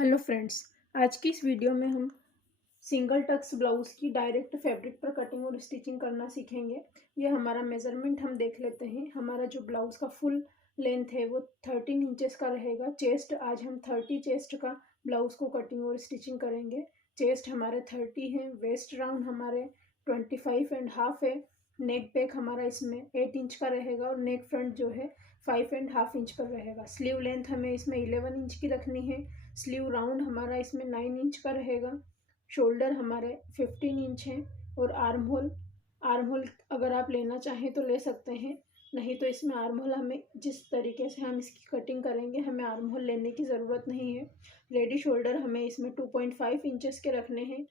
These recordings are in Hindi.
हेलो फ्रेंड्स, आज की इस वीडियो में हम सिंगल टक्स ब्लाउज़ की डायरेक्ट फैब्रिक पर कटिंग और स्टिचिंग करना सीखेंगे। ये हमारा मेज़रमेंट हम देख लेते हैं। हमारा जो ब्लाउज़ का फुल लेंथ है वो 13 इंचेस का रहेगा। चेस्ट आज हम 30 चेस्ट का ब्लाउज़ को कटिंग और स्टिचिंग करेंगे। चेस्ट हमारे 30 है, वेस्ट राउंड हमारे 25.5 है, नेक बैक हमारा इसमें 8 इंच का रहेगा और नेक फ्रंट जो है 5.5 इंच पर रहेगा। स्लीव लेंथ हमें इसमें 11 इंच की रखनी है। स्लीव राउंड हमारा इसमें 9 इंच का रहेगा। शोल्डर हमारे 15 इंच हैं और आर्म होल अगर आप लेना चाहें तो ले सकते हैं, नहीं तो इसमें आर्म होल हमें जिस तरीके से हम इसकी कटिंग करेंगे हमें आर्म होल लेने की ज़रूरत नहीं है। रेडी शोल्डर हमें इसमें 2.5 इंचेस के रखने हैं।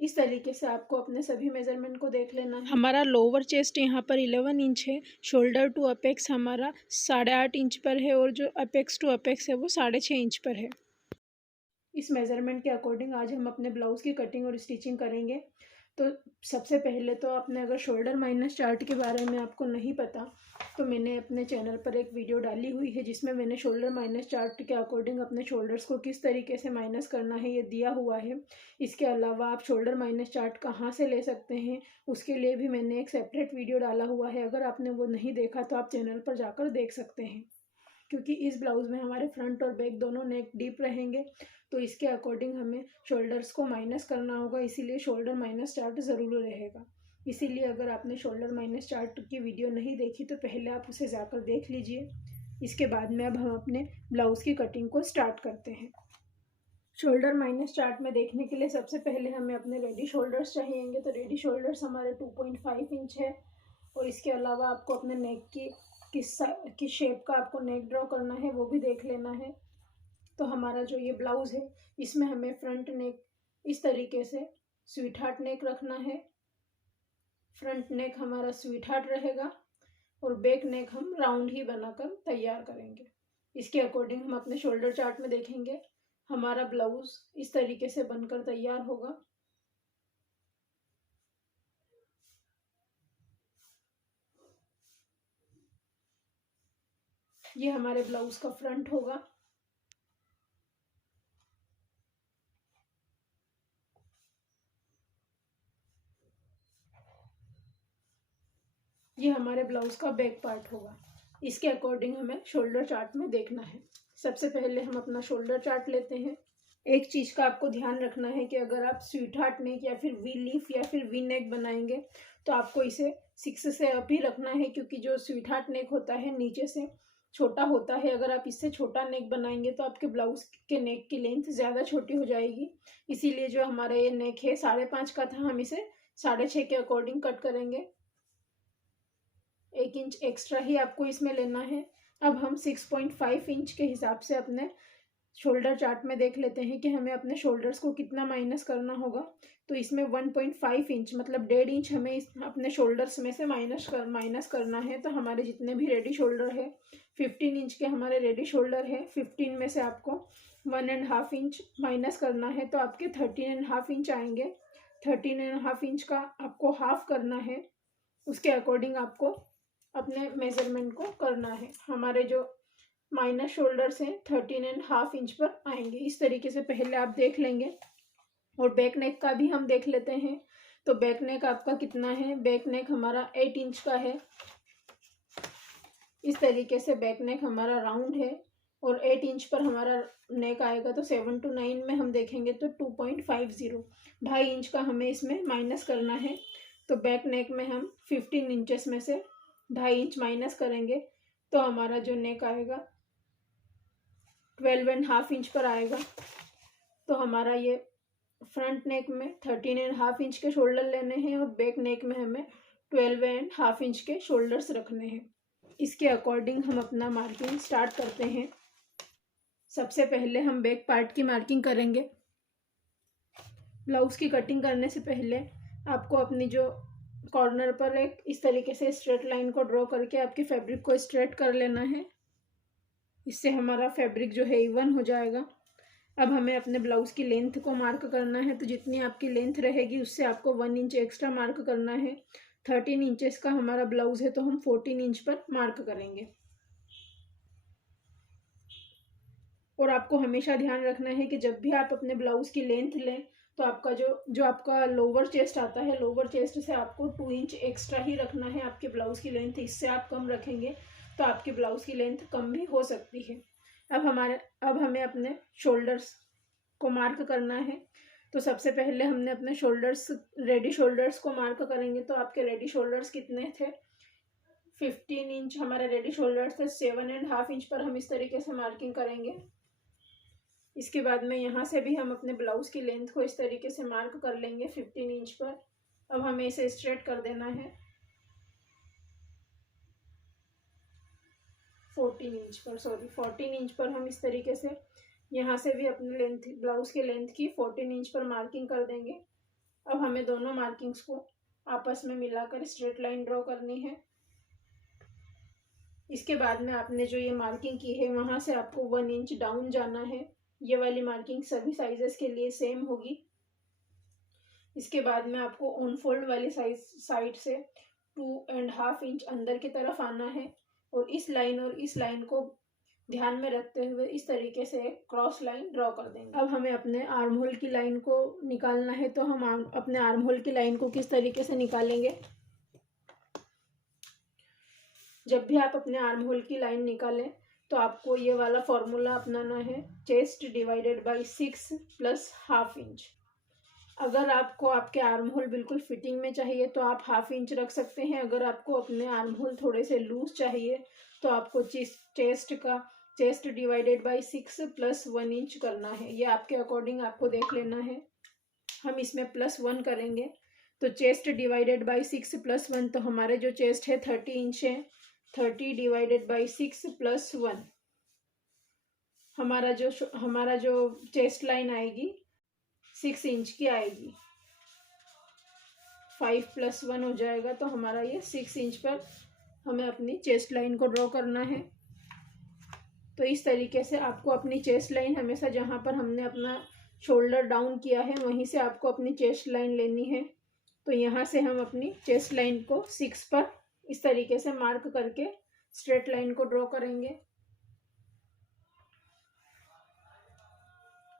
इस तरीके से आपको अपने सभी मेजरमेंट को देख लेना है। हमारा लोअर चेस्ट यहाँ पर 11 इंच है, शोल्डर टू अपेक्स हमारा 8.5 इंच पर है और जो अपेक्स टू अपेक्स है वो 6.5 इंच पर है। इस मेज़रमेंट के अकॉर्डिंग आज हम अपने ब्लाउज़ की कटिंग और स्टिचिंग करेंगे। तो सबसे पहले तो आपने अगर शोल्डर माइनस चार्ट के बारे में आपको नहीं पता तो मैंने अपने चैनल पर एक वीडियो डाली हुई है जिसमें मैंने शोल्डर माइनस चार्ट के अकॉर्डिंग अपने शोल्डर्स को किस तरीके से माइनस करना है ये दिया हुआ है। इसके अलावा आप शोल्डर माइनस चार्ट कहाँ से ले सकते हैं उसके लिए भी मैंने एक सेपरेट वीडियो डाला हुआ है। अगर आपने वो नहीं देखा तो आप चैनल पर जाकर देख सकते हैं। क्योंकि इस ब्लाउज़ में हमारे फ्रंट और बैक दोनों नेक डीप रहेंगे तो इसके अकॉर्डिंग हमें शोल्डर्स को माइनस करना होगा, इसीलिए शोल्डर माइनस चार्ट ज़रूर रहेगा। इसीलिए अगर आपने शोल्डर माइनस चार्ट की वीडियो नहीं देखी तो पहले आप उसे जाकर देख लीजिए। इसके बाद में अब हम अपने ब्लाउज़ की कटिंग को स्टार्ट करते हैं। शोल्डर माइनस चार्ट में देखने के लिए सबसे पहले हमें अपने रेडी शोल्डर्स चाहिएंगे। तो रेडी शोल्डर्स हमारे 2.5 इंच है और इसके अलावा आपको अपने नेक की किस शेप का आपको नेक ड्रॉ करना है वो भी देख लेना है। तो हमारा जो ये ब्लाउज़ है इसमें हमें फ्रंट नेक इस तरीके से स्वीट हार्ट नेक रखना है। फ्रंट नेक हमारा स्वीट हार्ट रहेगा और बैक नेक हम राउंड ही बनाकर तैयार करेंगे। इसके अकॉर्डिंग हम अपने शोल्डर चार्ट में देखेंगे हमारा ब्लाउज़ इस तरीके से बनकर तैयार होगा। ये हमारे ब्लाउज़ का फ्रंट होगा। ये हमारे ब्लाउज़ का बैक पार्ट होगा। इसके अकॉर्डिंग हमें शोल्डर चार्ट में देखना है। सबसे पहले हम अपना शोल्डर चार्ट लेते हैं। एक चीज़ का आपको ध्यान रखना है कि अगर आप स्वीट हार्ट नेक या फिर वी लीफ या फिर वी नेक बनाएंगे तो आपको इसे 6 से अप ही रखना है, क्योंकि जो स्वीट हार्ट नेक होता है नीचे से छोटा होता है। अगर आप इससे छोटा नेक बनाएंगे तो आपके ब्लाउज़ के नेक की लेंथ ज़्यादा छोटी हो जाएगी। इसीलिए जो हमारा ये नेक है 5.5 का था, हम इसे 6.5 के अकॉर्डिंग कट करेंगे। 1 इंच एक्स्ट्रा ही आपको इसमें लेना है। अब हम 6.5 इंच के हिसाब से अपने शोल्डर चार्ट में देख लेते हैं कि हमें अपने शोल्डर्स को कितना माइनस करना होगा। तो इसमें 1.5 इंच मतलब 1.5 इंच हमें अपने शोल्डर्स में से माइनस करना है। तो हमारे जितने भी रेडी शोल्डर है 15 इंच के हमारे रेडी शोल्डर है, 15 में से आपको 1.5 इंच माइनस करना है तो आपके 13.5 इंच आएंगे। 13.5 इंच का आपको हाफ करना है, उसके अकॉर्डिंग आपको अपने मेजरमेंट को करना है। हमारे जो माइनस शोल्डर्स हैं 13.5 इंच पर आएंगे। इस तरीके से पहले आप देख लेंगे और बैक नेक का भी हम देख लेते हैं। तो बैक नेक आपका कितना है? बैक नेक हमारा 8 इंच का है। इस तरीके से बैक नेक हमारा राउंड है और 8 इंच पर हमारा नेक आएगा। तो 7 to 9 में हम देखेंगे तो 2.50 2.5 इंच का हमें इसमें माइनस करना है। तो बैक नेक में हम 15 इंचेस में से 2.5 इंच माइनस करेंगे तो हमारा जो नेक आएगा 12.5 इंच पर आएगा। तो हमारा ये फ्रंट नेक में 13.5 इंच के शोल्डर लेने हैं और बैक नेक में हमें 12.5 इंच के शोल्डर्स रखने हैं। इसके अकॉर्डिंग हम अपना मार्किंग स्टार्ट करते हैं। सबसे पहले हम बैक पार्ट की मार्किंग करेंगे। ब्लाउज़ की कटिंग करने से पहले आपको अपनी जो कॉर्नर पर एक इस तरीके से स्ट्रेट लाइन को ड्रॉ करके आपकी फैब्रिक को स्ट्रेट कर लेना है। इससे हमारा फैब्रिक जो है इवन हो जाएगा। अब हमें अपने ब्लाउज़ की लेंथ को मार्क करना है। तो जितनी आपकी लेंथ रहेगी उससे आपको 1 इंच एक्स्ट्रा मार्क करना है। 13 इंचेस का हमारा ब्लाउज़ है तो हम 14 इंच पर मार्क करेंगे। और आपको हमेशा ध्यान रखना है कि जब भी आप अपने ब्लाउज की लेंथ लें तो आपका जो आपका लोअर चेस्ट आता है, लोअर चेस्ट से आपको 2 इंच एक्स्ट्रा ही रखना है आपके ब्लाउज की लेंथ। इससे आप कम रखेंगे तो आपके ब्लाउज की लेंथ कम भी हो सकती है। अब हमें अपने शोल्डर्स को मार्क करना है। तो सबसे पहले हमने अपने शोल्डर्स, रेडी शोल्डर्स को मार्क करेंगे। तो आपके रेडी शोल्डर्स कितने थे? 15 इंच हमारे रेडी शोल्डर्स थे। 7.5 इंच पर हम इस तरीके से मार्किंग करेंगे। इसके बाद में यहाँ से भी हम अपने ब्लाउज की लेंथ को इस तरीके से मार्क कर लेंगे 15 इंच पर। अब हमें इसे स्ट्रेट कर देना है 14 इंच पर हम इस तरीके से यहाँ से भी अपनी लेंथ, ब्लाउज की लेंथ की 14 इंच पर मार्किंग कर देंगे। अब हमें दोनों मार्किंग्स को आपस में मिलाकर स्ट्रेट लाइन ड्रॉ करनी है। इसके बाद में आपने जो ये मार्किंग की है वहाँ से आपको 1 इंच डाउन जाना है। ये वाली मार्किंग सभी साइजेस के लिए सेम होगी। इसके बाद में आपको ऑन फोल्ड वाली साइड से 2.5 इंच अंदर की तरफ आना है और इस लाइन को ध्यान में रखते हुए इस तरीके से एक क्रॉस लाइन ड्रॉ कर देंगे। अब हमें अपने आर्म होल की लाइन को निकालना है। तो हम अपने आर्म होल की लाइन को किस तरीके से निकालेंगे? जब भी आप अपने आर्म होल की लाइन निकालें तो आपको ये वाला फॉर्मूला अपनाना है, chest divided by 6 plus half inch. अगर आपको आपके आर्म होल बिल्कुल फिटिंग में चाहिए तो आप हाफ इंच रख सकते हैं। अगर आपको अपने आर्म होल थोड़े से लूज चाहिए तो आपको chest divided by 6 plus 1 inch करना है। ये आपके अकॉर्डिंग आपको देख लेना है। हम इसमें +1 करेंगे। तो चेस्ट डिवाइडेड बाय 6 प्लस 1, तो हमारे जो चेस्ट है 30 इंच है। 30 डिवाइडेड बाय 6 प्लस 1, हमारा जो चेस्ट लाइन आएगी 6 इंच की आएगी। 5 + 1 हो जाएगा। तो हमारा ये 6 इंच पर हमें अपनी चेस्ट लाइन को ड्रॉ करना है। तो इस तरीके से आपको अपनी चेस्ट लाइन हमेशा जहाँ पर हमने अपना शोल्डर डाउन किया है वहीं से आपको अपनी चेस्ट लाइन लेनी है। तो यहाँ से हम अपनी चेस्ट लाइन को 6 पर इस तरीके से मार्क करके स्ट्रेट लाइन को ड्रॉ करेंगे।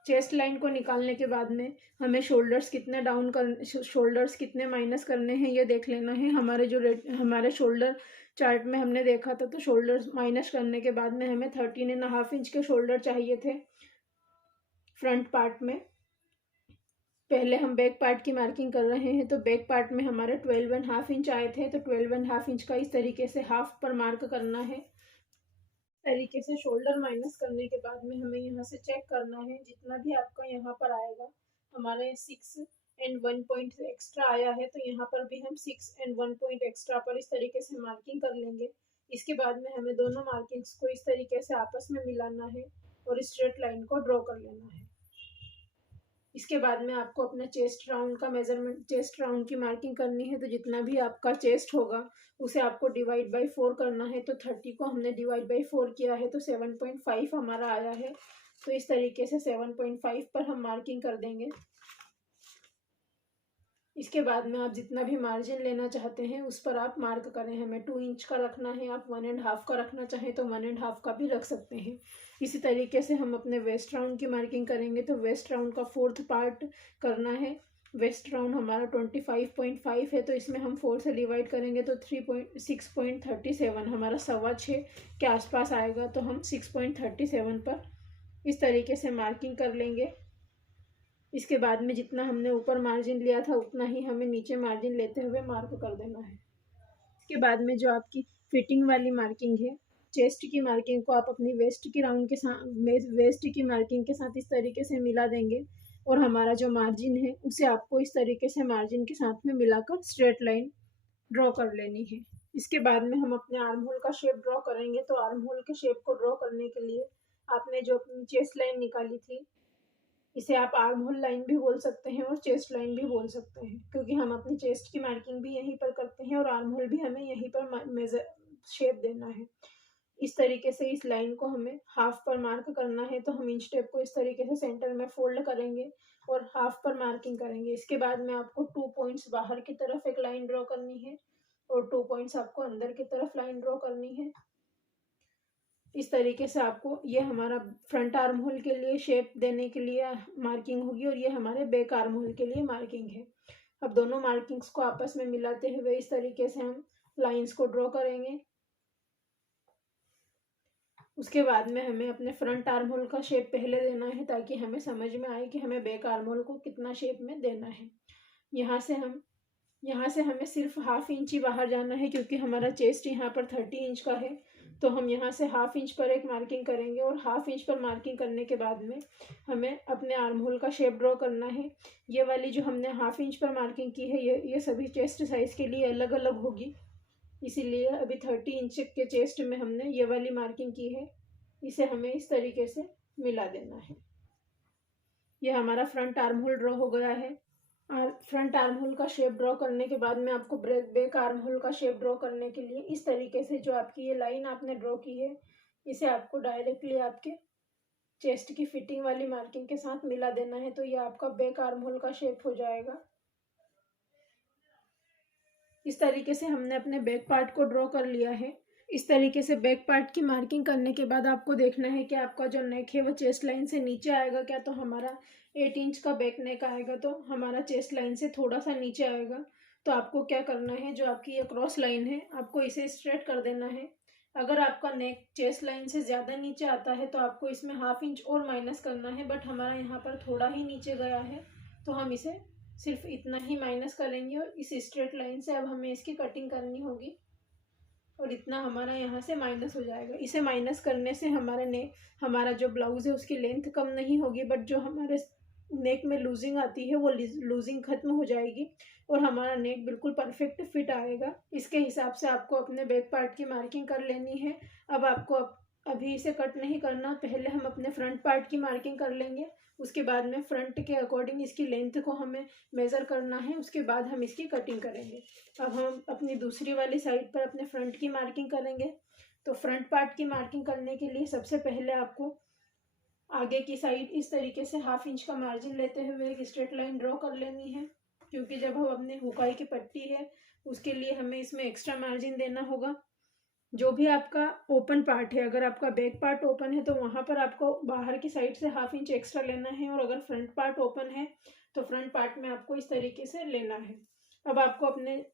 चेस्ट लाइन को निकालने के बाद में हमें शोल्डर्स कितने माइनस करने हैं ये देख लेना है। हमारे शोल्डर चार्ट में हमने देखा था तो शोल्डर्स माइनस करने के बाद में हमें 13.5 इंच के शोल्डर चाहिए थे फ्रंट पार्ट में। पहले हम बैक पार्ट की मार्किंग कर रहे हैं। तो बैक पार्ट में हमारे 12.5 इंच आए थे। तो 12.5 इंच का इस तरीके से हाफ पर मार्क करना है। तरीके से शोल्डर माइनस करने के बाद में हमें यहाँ से चेक करना है जितना भी आपका यहाँ पर आएगा। हमारे 6 और 1 पॉइंट एक्स्ट्रा आया है तो यहाँ पर भी हम 6 और 1 पॉइंट एक्स्ट्रा पर इस तरीके से मार्किंग कर लेंगे। इसके बाद में हमें दोनों मार्किंग्स को इस तरीके से आपस में मिलाना है और स्ट्रेट लाइन को ड्रॉ कर लेना है। इसके बाद में आपको अपना चेस्ट राउंड की मार्किंग करनी है। तो जितना भी आपका चेस्ट होगा उसे आपको डिवाइड बाय 4 करना है। तो 30 को हमने डिवाइड बाय 4 किया है तो 7.5 हमारा आया है। तो इस तरीके से 7.5 पर हम मार्किंग कर देंगे। इसके बाद में आप जितना भी मार्जिन लेना चाहते हैं उस पर आप मार्क करें। हमें 2 इंच का रखना है, आप 1.5 का रखना चाहें तो 1.5 का भी रख सकते हैं। इसी तरीके से हम अपने वेस्ट राउंड की मार्किंग करेंगे। तो वेस्ट राउंड का 4th पार्ट करना है। वेस्ट राउंड हमारा 25.5 है तो इसमें हम 4 से डिवाइड करेंगे तो 6.37 हमारा 6.25 के आसपास आएगा। तो हम 6.37 पर इस तरीके से मार्किंग कर लेंगे। इसके बाद में जितना हमने ऊपर मार्जिन लिया था उतना ही हमें नीचे मार्जिन लेते हुए मार्क कर देना है। इसके बाद में जो आपकी फिटिंग वाली मार्किंग है, चेस्ट की मार्किंग को आप अपनी वेस्ट की मार्किंग के साथ इस तरीके से मिला देंगे और हमारा जो मार्जिन है उसे आपको इस तरीके से मार्जिन के साथ में मिलाकर स्ट्रेट लाइन ड्रॉ कर लेनी है। इसके बाद में हम अपने आर्म होल का शेप ड्रॉ करेंगे। तो आर्म होल के शेप को ड्रॉ करने के लिए आपने जो अपनी चेस्ट लाइन निकाली थी, इसे आप आर्म होल लाइन भी बोल सकते हैं और चेस्ट लाइन भी बोल सकते हैं, क्योंकि हम अपनी चेस्ट की मार्किंग भी यहीं पर करते हैं और आर्म होल भी हमें यहीं पर मेजर शेप देना है। इस तरीके से इस लाइन को हमें हाफ पर मार्क करना है। तो हम इंच टेप को इस तरीके से सेंटर में फोल्ड करेंगे और हाफ पर मार्किंग करेंगे। इसके बाद में आपको 2 पॉइंट्स बाहर की तरफ एक लाइन ड्रॉ करनी है और 2 पॉइंट्स आपको अंदर की तरफ लाइन ड्रॉ करनी है। इस तरीके से आपको ये हमारा फ्रंट आर्म होल के लिए शेप देने के लिए मार्किंग होगी और ये हमारे बैक आर्म होल के लिए मार्किंग है। अब दोनों मार्किंग्स को आपस में मिलाते हुए इस तरीके से हम लाइंस को ड्रॉ करेंगे। उसके बाद में हमें अपने फ्रंट आर्म होल का शेप पहले देना है ताकि हमें समझ में आए कि हमें बैक आर्म होल को कितना शेप में देना है। यहाँ से हमें सिर्फ हाफ इंच ही बाहर जाना है क्योंकि हमारा चेस्ट यहाँ पर 30 इंच का है। तो हम यहाँ से हाफ इंच पर एक मार्किंग करेंगे और हाफ इंच पर मार्किंग करने के बाद में हमें अपने आर्म होल का शेप ड्रॉ करना है। ये वाली जो हमने हाफ इंच पर मार्किंग की है ये सभी चेस्ट साइज़ के लिए अलग अलग होगी, इसीलिए अभी 30 इंच के चेस्ट में हमने ये वाली मार्किंग की है। इसे हमें इस तरीके से मिला देना है। ये हमारा फ्रंट आर्म होल ड्रॉ हो गया है। फ्रंट आर्म होल का शेप ड्रॉ करने के बाद में आपको बैक आर्म होल का शेप ड्रॉ करने के लिए इस तरीके से जो आपकी ये लाइन आपने ड्रॉ की है इसे आपको डायरेक्टली आपके चेस्ट की फिटिंग वाली मार्किंग के साथ मिला देना है। तो ये आपका बैक आर्म होल का शेप हो जाएगा। इस तरीके से हमने अपने बैक पार्ट को ड्रॉ कर लिया है। इस तरीके से बैक पार्ट की मार्किंग करने के बाद आपको देखना है कि आपका जो नेक है वो चेस्ट लाइन से नीचे आएगा क्या। तो हमारा 8 इंच का बैक नेक आएगा तो हमारा चेस्ट लाइन से थोड़ा सा नीचे आएगा। तो आपको क्या करना है, जो आपकी ये क्रॉस लाइन है आपको इसे स्ट्रेट कर देना है। अगर आपका नेक चेस्ट लाइन से ज़्यादा नीचे आता है तो आपको इसमें हाफ इंच और माइनस करना है, बट हमारा यहाँ पर थोड़ा ही नीचे गया है तो हम इसे सिर्फ इतना ही माइनस करेंगे और इस स्ट्रेट लाइन से अब हमें इसकी कटिंग करनी होगी और इतना हमारा यहाँ से माइनस हो जाएगा। इसे माइनस करने से हमारा जो ब्लाउज़ है उसकी लेंथ कम नहीं होगी, बट जो हमारे नेक में लूजिंग आती है वो लूजिंग खत्म हो जाएगी और हमारा नेक बिल्कुल परफेक्ट फिट आएगा। इसके हिसाब से आपको अपने बैक पार्ट की मार्किंग कर लेनी है। अब आपको अभी इसे कट नहीं करना, पहले हम अपने फ्रंट पार्ट की मार्किंग कर लेंगे। उसके बाद में फ्रंट के अकॉर्डिंग इसकी लेंथ को हमें मेज़र करना है, उसके बाद हम इसकी कटिंग करेंगे। अब हम अपनी दूसरी वाली साइड पर अपने फ्रंट की मार्किंग करेंगे। तो फ्रंट पार्ट की मार्किंग करने के लिए सबसे पहले आपको आगे की साइड इस तरीके से हाफ इंच का मार्जिन लेते हुए एक स्ट्रेट लाइन ड्रॉ कर लेनी है, क्योंकि जब हम अपने हुकाई की पट्टी है उसके लिए हमें इसमें एक्स्ट्रा मार्जिन देना होगा। जो भी आपका ओपन पार्ट है, अगर आपका बैक पार्ट ओपन है तो वहाँ पर आपको बाहर की साइड से हाफ इंच एक्स्ट्रा लेना है, और अगर फ्रंट पार्ट ओपन है तो फ्रंट पार्ट में आपको इस तरीके से लेना है। अब आपको अपने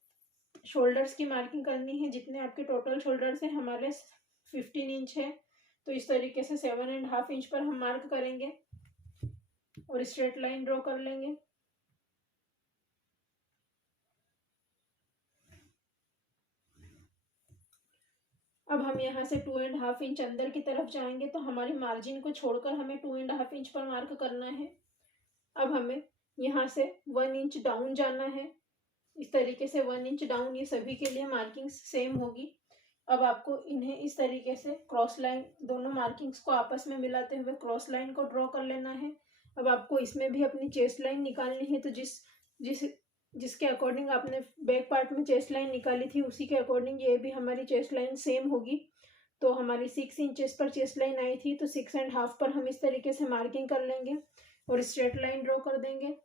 शोल्डर्स की मार्किंग करनी है। जितने आपके टोटल शोल्डर्स हैं हमारे 15 इंच है, तो इस तरीके से 7.5 इंच पर हम मार्क करेंगे और स्ट्रेट लाइन ड्रॉ कर लेंगे। अब हम यहाँ से 2.5 इंच अंदर की तरफ जाएंगे तो हमारी मार्जिन को छोड़कर हमें 2.5 इंच पर मार्क करना है। अब हमें यहाँ से 1 इंच डाउन जाना है, इस तरीके से 1 इंच डाउन। ये सभी के लिए मार्किंग्स सेम होगी। अब आपको इन्हें इस तरीके से क्रॉस लाइन, दोनों मार्किंग्स को आपस में मिलाते हुए क्रॉस लाइन को ड्रॉ कर लेना है। अब आपको इसमें भी अपनी चेस्ट लाइन निकालनी है, तो जिसके अकॉर्डिंग आपने बैक पार्ट में चेस्ट लाइन निकाली थी उसी के अकॉर्डिंग ये भी हमारी चेस्ट लाइन सेम होगी। तो हमारी 6 इंचेस पर चेस्ट लाइन आई थी, तो 6.5 पर हम इस तरीके से मार्किंग कर लेंगे और स्ट्रेट लाइन ड्रॉ कर देंगे।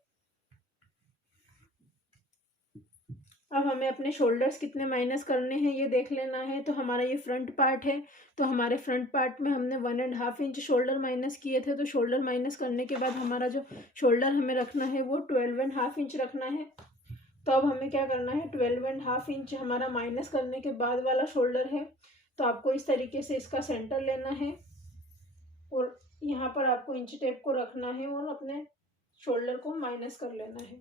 अब हमें अपने शोल्डर्स कितने माइनस करने हैं ये देख लेना है। तो हमारा ये फ्रंट पार्ट है, तो हमारे फ्रंट पार्ट में हमने 1.5 इंच शोल्डर माइनस किए थे। तो शोल्डर माइनस करने के बाद हमारा जो शोल्डर हमें रखना है वो 12.5 इंच रखना है। तो अब हमें क्या करना है, 12.5 इंच हमारा माइनस करने के बाद वाला शोल्डर है, तो आपको इस तरीके से इसका सेंटर लेना है और यहाँ पर आपको इंच टेप को रखना है और अपने शोल्डर को माइनस कर लेना है।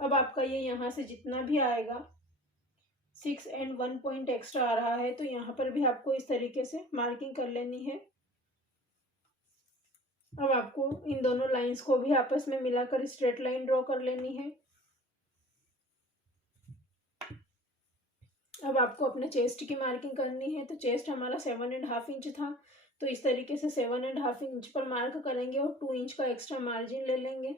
अब आपका ये यहाँ से जितना भी आएगा 6 एंड 1 पॉइंट एक्स्ट्रा आ रहा है, तो यहाँ पर भी आपको इस तरीके से मार्किंग कर लेनी है। अब आपको इन दोनों लाइंस को भी आपस में मिलाकर स्ट्रेट लाइन ड्रॉ कर लेनी है। अब आपको अपने चेस्ट की मार्किंग करनी है। तो चेस्ट हमारा 7.5 इंच था, तो इस तरीके से 7.5 इंच पर मार्क करेंगे और 2 इंच का एक्स्ट्रा मार्जिन ले लेंगे।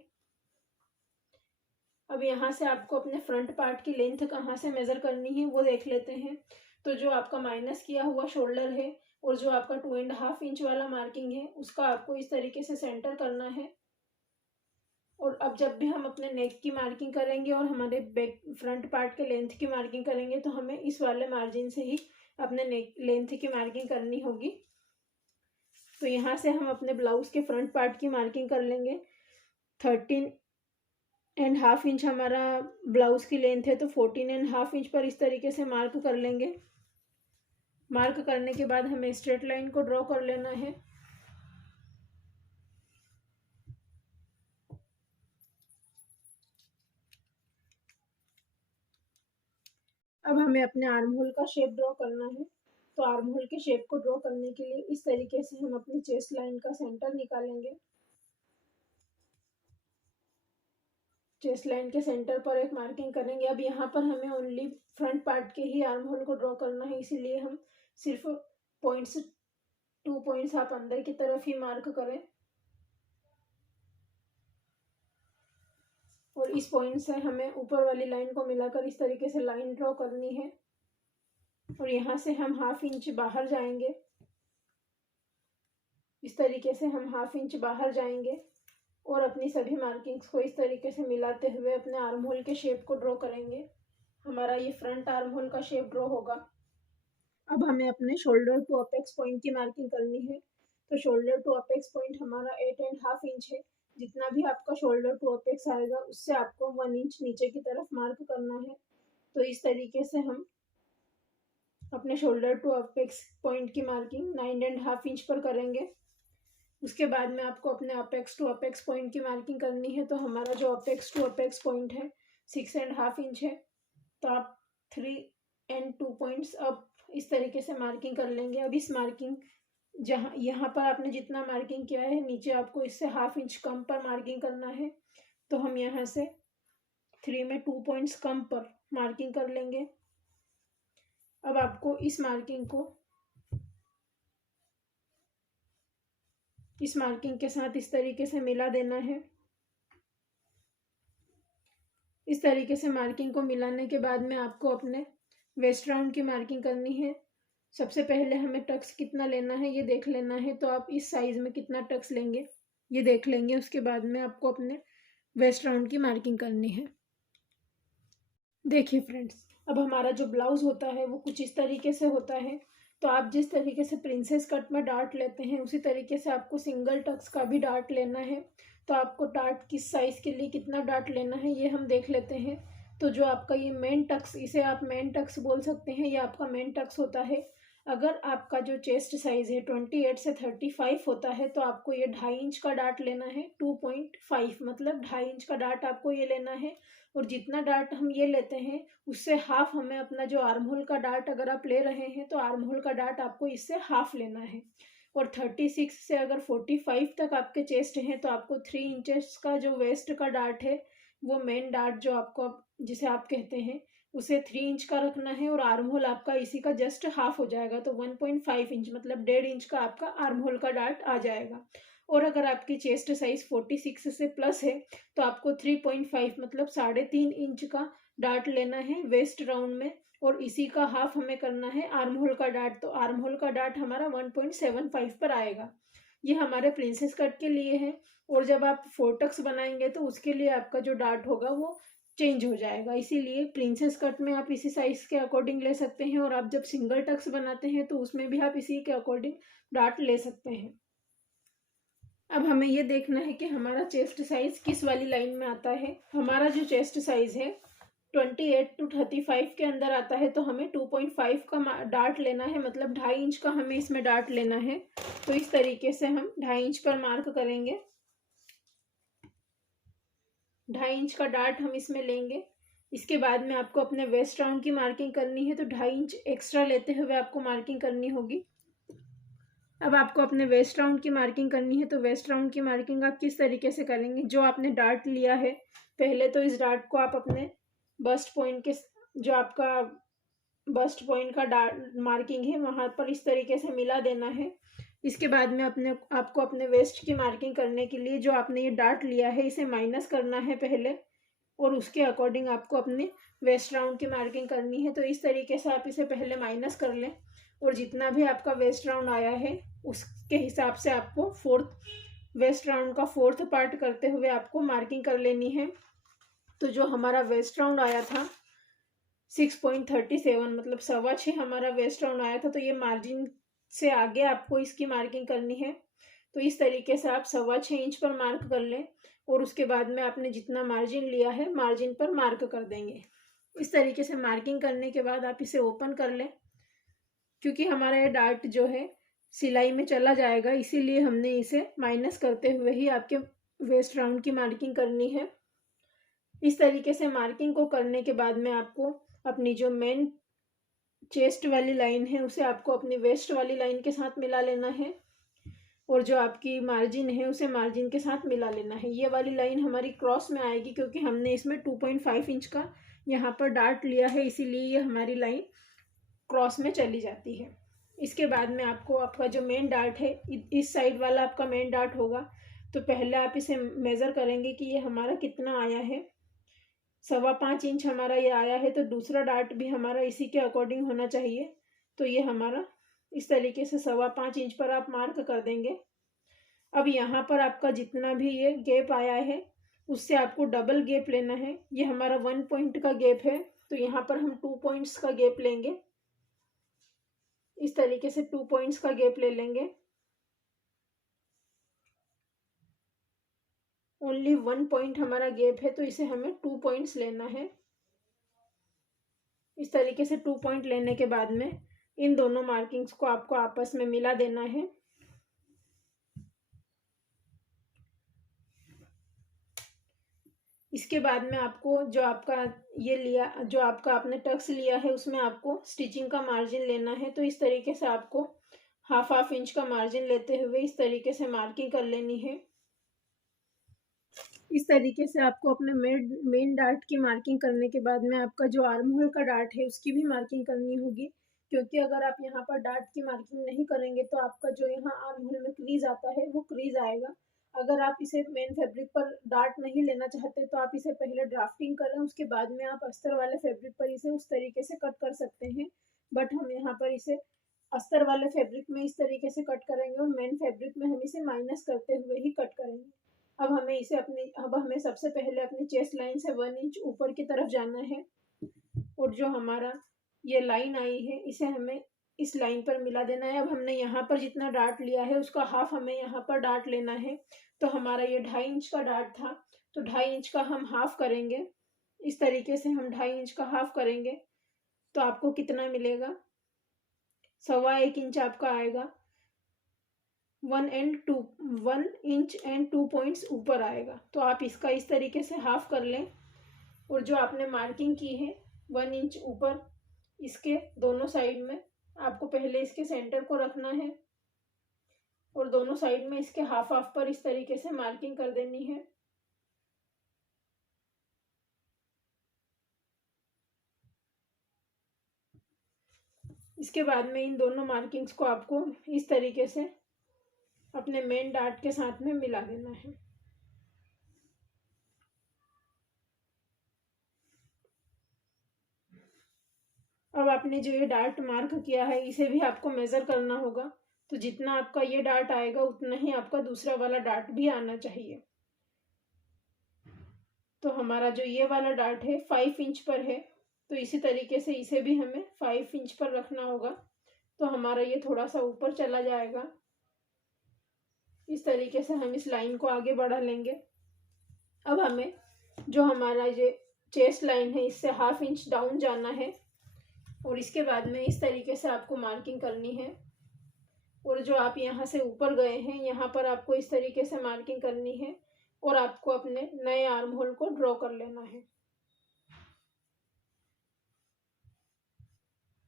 अब यहाँ से आपको अपने फ्रंट पार्ट की लेंथ कहाँ से मेज़र करनी है वो देख लेते हैं। तो जो आपका माइनस किया हुआ शोल्डर है और जो आपका 2.5 इंच वाला मार्किंग है उसका आपको इस तरीके से सेंटर करना है। और अब जब भी हम अपने नेक की मार्किंग करेंगे और हमारे बैक फ्रंट पार्ट के लेंथ की मार्किंग करेंगे तो हमें इस वाले मार्जिन से ही अपने नेक लेंथ की मार्किंग करनी होगी। तो यहाँ से हम अपने ब्लाउज के फ्रंट पार्ट की मार्किंग कर लेंगे। 13.5 इंच हमारा ब्लाउज की लेंथ है, तो 14.5 इंच पर इस तरीके से मार्क कर लेंगे। मार्क करने के बाद हमें स्ट्रेट लाइन को ड्रॉ कर लेना है। अब हमें अपने आर्म होल का शेप ड्रॉ करना है। तो आर्म होल के शेप को ड्रॉ करने के लिए इस तरीके से हम अपनी चेस्ट लाइन का सेंटर निकालेंगे। चेस्ट लाइन के सेंटर पर एक मार्किंग करेंगे। अब यहाँ पर हमें ओनली फ्रंट पार्ट के ही आर्म होल को ड्रॉ करना है, इसीलिए हम सिर्फ पॉइंट्स 2 पॉइंट्स आप अंदर की तरफ ही मार्क करें और इस पॉइंट से हमें ऊपर वाली लाइन को मिलाकर इस तरीके से लाइन ड्रॉ करनी है। और यहाँ से हम 1/2 इंच बाहर जाएंगे। इस तरीके से हम 1/2 इंच बाहर जाएंगे और अपनी सभी मार्किंग्स को इस तरीके से मिलाते हुए अपने आर्म होल के शेप को ड्रॉ करेंगे। हमारा ये फ्रंट आर्म होल का शेप ड्रॉ होगा। अब हमें अपने शोल्डर टू अपेक्स पॉइंट की मार्किंग करनी है। तो शोल्डर टू अपेक्स पॉइंट हमारा 8.5 इंच है। जितना भी आपका शोल्डर टू अपेक्स आएगा उससे आपको 1 इंच नीचे की तरफ मार्क करना है। तो इस तरीके से हम अपने शोल्डर टू अपेक्स पॉइंट की मार्किंग 9.5 इंच पर करेंगे। उसके बाद में आपको अपने अपेक्स टू अपेक्स पॉइंट की मार्किंग करनी है। तो हमारा जो अपेक्स टू अपेक्स पॉइंट है 6.5 इंच है। तो आप 3 and 2 पॉइंट्स अब इस तरीके से मार्किंग कर लेंगे। अब इस मार्किंग जहाँ यहाँ पर आपने जितना मार्किंग किया है नीचे आपको इससे 1/2 इंच कम पर मार्किंग करना है। तो हम यहाँ से 3 में 2 पॉइंट्स कम पर मार्किंग कर लेंगे। अब आपको इस मार्किंग के साथ इस तरीके से मिला देना है। इस तरीके से मार्किंग को मिलाने के बाद में आपको अपने वेस्ट राउंड की मार्किंग करनी है। सबसे पहले हमें टक्स कितना लेना है ये देख लेना है। तो आप इस साइज में कितना टक्स लेंगे ये देख लेंगे। उसके बाद में आपको अपने वेस्ट राउंड की मार्किंग करनी है। देखिए फ्रेंड्स, अब हमारा जो ब्लाउज होता है वो कुछ इस तरीके से होता है। तो आप जिस तरीके से प्रिंसेस कट में डार्ट लेते हैं उसी तरीके से आपको सिंगल टक्स का भी डार्ट लेना है। तो आपको डार्ट किस साइज के लिए कितना डार्ट लेना है ये हम देख लेते हैं। तो जो आपका ये मेन टक्स, इसे आप मेन टक्स बोल सकते हैं, ये आपका मेन टक्स होता है। अगर आपका जो चेस्ट साइज है 28 से 35 होता है तो आपको ये 2.5 इंच का डार्ट लेना है। 2.5 मतलब 2.5 इंच का डार्ट आपको ये लेना है। और जितना डार्ट हम ये लेते हैं उससे हाफ हमें अपना जो आर्म होल का डार्ट अगर आप ले रहे हैं तो आर्म होल का डार्ट आपको इससे हाफ लेना है। और 36 से अगर 45 तक आपके चेस्ट हैं तो आपको 3 इंचेस का जो वेस्ट का डार्ट है वो मेन डार्ट जो आपको जिसे आप कहते हैं उसे 3 इंच का रखना है। और आर्म होल आपका इसी का जस्ट हाफ हो जाएगा। तो 1.5 इंच मतलब 1.5 इंच का आपका आर्म होल का डार्ट आ जाएगा। और अगर आपकी चेस्ट साइज 46 से प्लस है तो आपको 3.5 मतलब 3.5 इंच का डार्ट लेना है वेस्ट राउंड में। और इसी का हाफ हमें करना है आर्म होल का डार्ट। तो आर्म होल का डार्ट हमारा 1.75 पर आएगा। ये हमारे प्रिंसेस कट के लिए है। और जब आप 4 टक्स बनाएंगे तो उसके लिए आपका जो डार्ट होगा वो चेंज हो जाएगा। इसीलिए प्रिंसेस कट में आप इसी साइज के अकॉर्डिंग ले सकते हैं। और आप जब सिंगल टक्स बनाते हैं तो उसमें भी आप इसी के अकॉर्डिंग डार्ट ले सकते हैं। अब हमें ये देखना है कि हमारा चेस्ट साइज किस वाली लाइन में आता है। हमारा जो चेस्ट साइज है 28 to 35 के अंदर आता है तो हमें 2.5 का डार्ट लेना है, मतलब 2.5 इंच का हमें इसमें डार्ट लेना है। तो इस तरीके से हम 2.5 इंच पर मार्क करेंगे। 2.5 इंच का डार्ट हम इसमें लेंगे। इसके बाद में आपको अपने वेस्ट राउंड की मार्किंग करनी है। तो 2.5 इंच एक्स्ट्रा लेते हुए आपको मार्किंग करनी होगी। अब आपको अपने वेस्ट राउंड की मार्किंग करनी है। तो वेस्ट राउंड की मार्किंग आप किस तरीके से करेंगे, जो आपने डार्ट लिया है पहले तो इस डार्ट को आप अपने बस्ट पॉइंट के जो आपका बस्ट पॉइंट का डार्ट मार्किंग है वहाँ पर इस तरीके से मिला देना है। इसके बाद में आपको अपने वेस्ट की मार्किंग करने के लिए जो आपने ये डार्ट लिया है इसे माइनस करना है पहले। और उसके अकॉर्डिंग आपको अपने वेस्ट राउंड की मार्किंग करनी है। तो इस तरीके से आप इसे पहले माइनस कर लें। और जितना भी आपका वेस्ट राउंड आया है उसके हिसाब से आपको वेस्ट राउंड का 4th पार्ट करते हुए आपको मार्किंग कर लेनी है। तो जो हमारा वेस्ट राउंड आया था 6.37 मतलब 6.25 हमारा वेस्ट राउंड आया था। तो ये मार्जिन से आगे आपको इसकी मार्किंग करनी है। तो इस तरीके से आप 6.25 इंच पर मार्क कर लें और उसके बाद में आपने जितना मार्जिन लिया है मार्जिन पर मार्क कर देंगे। इस तरीके से मार्किंग करने के बाद आप इसे ओपन कर लें। क्योंकि हमारा ये डार्ट जो है सिलाई में चला जाएगा, इसीलिए हमने इसे माइनस करते हुए ही आपके वेस्ट राउंड की मार्किंग करनी है। इस तरीके से मार्किंग को करने के बाद में आपको अपनी जो मेन चेस्ट वाली लाइन है उसे आपको अपनी वेस्ट वाली लाइन के साथ मिला लेना है और जो आपकी मार्जिन है उसे मार्जिन के साथ मिला लेना है। ये वाली लाइन हमारी क्रॉस में आएगी क्योंकि हमने इसमें 2.5 इंच का यहाँ पर डार्ट लिया है, इसीलिए ये हमारी लाइन क्रॉस में चली जाती है। इसके बाद में आपको आपका जो मेन डार्ट है इस साइड वाला आपका मेन डार्ट होगा, तो पहले आप इसे मेज़र करेंगे कि ये हमारा कितना आया है। 5.25 इंच हमारा ये आया है, तो दूसरा डार्ट भी हमारा इसी के अकॉर्डिंग होना चाहिए। तो ये हमारा इस तरीके से 5.25 इंच पर आप मार्क कर देंगे। अब यहाँ पर आपका जितना भी ये गैप आया है उससे आपको डबल गैप लेना है। ये हमारा 1 पॉइंट का गैप है, तो यहाँ पर हम 2 पॉइंट्स का गैप लेंगे। इस तरीके से 2 पॉइंट्स का गैप ले लेंगे। ओनली 1 पॉइंट हमारा गैप है, तो इसे हमें 2 पॉइंट्स लेना है। इस तरीके से 2 पॉइंट लेने के बाद में इन दोनों मार्किंग्स को आपको आपस में मिला देना है। इसके बाद में आपको जो आपका ये लिया, जो आपका आपने टक्स लिया है उसमें आपको स्टिचिंग का मार्जिन लेना है। तो इस तरीके से आपको हाफ इंच का मार्जिन लेते हुए इस तरीके से मार्किंग कर लेनी है। इस तरीके से आपको अपने मेन डार्ट की मार्किंग करने के बाद में आपका जो आर्म होल का डार्ट है उसकी भी मार्किंग करनी होगी, क्योंकि अगर आप यहाँ पर डार्ट की मार्किंग नहीं करेंगे तो आपका जो यहाँ आर्म होल में क्रीज आता है वो क्रीज आएगा। अगर आप इसे मेन फैब्रिक पर डार्ट नहीं लेना चाहते तो आप इसे पहले ड्राफ्टिंग करें, उसके बाद में आप अस्तर वाले फैब्रिक पर इसे उस तरीके से कट कर सकते हैं। बट हम यहाँ पर इसे अस्तर वाले फैब्रिक में इस तरीके से कट करेंगे और मेन फैब्रिक में हम इसे माइनस करते हुए ही कट करेंगे। अब हमें सबसे पहले अपनी चेस्ट लाइन से 1 इंच ऊपर की तरफ जाना है और जो हमारा ये लाइन आई है इसे हमें इस लाइन पर मिला देना है। अब हमने यहाँ पर जितना डार्ट लिया है उसका हाफ हमें यहाँ पर डार्ट लेना है। तो हमारा ये 2.5 इंच का डार्ट था, तो 2.5 इंच का हम हाफ करेंगे। इस तरीके से हम 2.5 इंच का हाफ करेंगे तो आपको कितना मिलेगा, 1.25 इंच आपका आएगा। 1 इंच एंड 2 पॉइंट्स ऊपर आएगा। तो आप इसका इस तरीके से हाफ कर लें और जो आपने मार्किंग की है 1 इंच ऊपर, इसके दोनों साइड में आपको पहले इसके सेंटर को रखना है और दोनों साइड में इसके हाफ पर इस तरीके से मार्किंग कर देनी है। इसके बाद में इन दोनों मार्किंग्स को आपको इस तरीके से अपने मेन डार्ट के साथ में मिला देना है। अब आपने जो ये डार्ट मार्क किया है इसे भी आपको मेज़र करना होगा, तो जितना आपका ये डार्ट आएगा उतना ही आपका दूसरा वाला डार्ट भी आना चाहिए। तो हमारा जो ये वाला डार्ट है 5 इंच पर है, तो इसी तरीके से इसे भी हमें 5 इंच पर रखना होगा। तो हमारा ये थोड़ा सा ऊपर चला जाएगा। इस तरीके से हम इस लाइन को आगे बढ़ा लेंगे। अब हमें जो हमारा ये चेस्ट लाइन है इससे हाफ इंच डाउन जाना है और इसके बाद में इस तरीके से आपको मार्किंग करनी है और जो आप यहाँ से ऊपर गए हैं यहाँ पर आपको इस तरीके से मार्किंग करनी है और आपको अपने नए आर्म होल को ड्रॉ कर लेना है।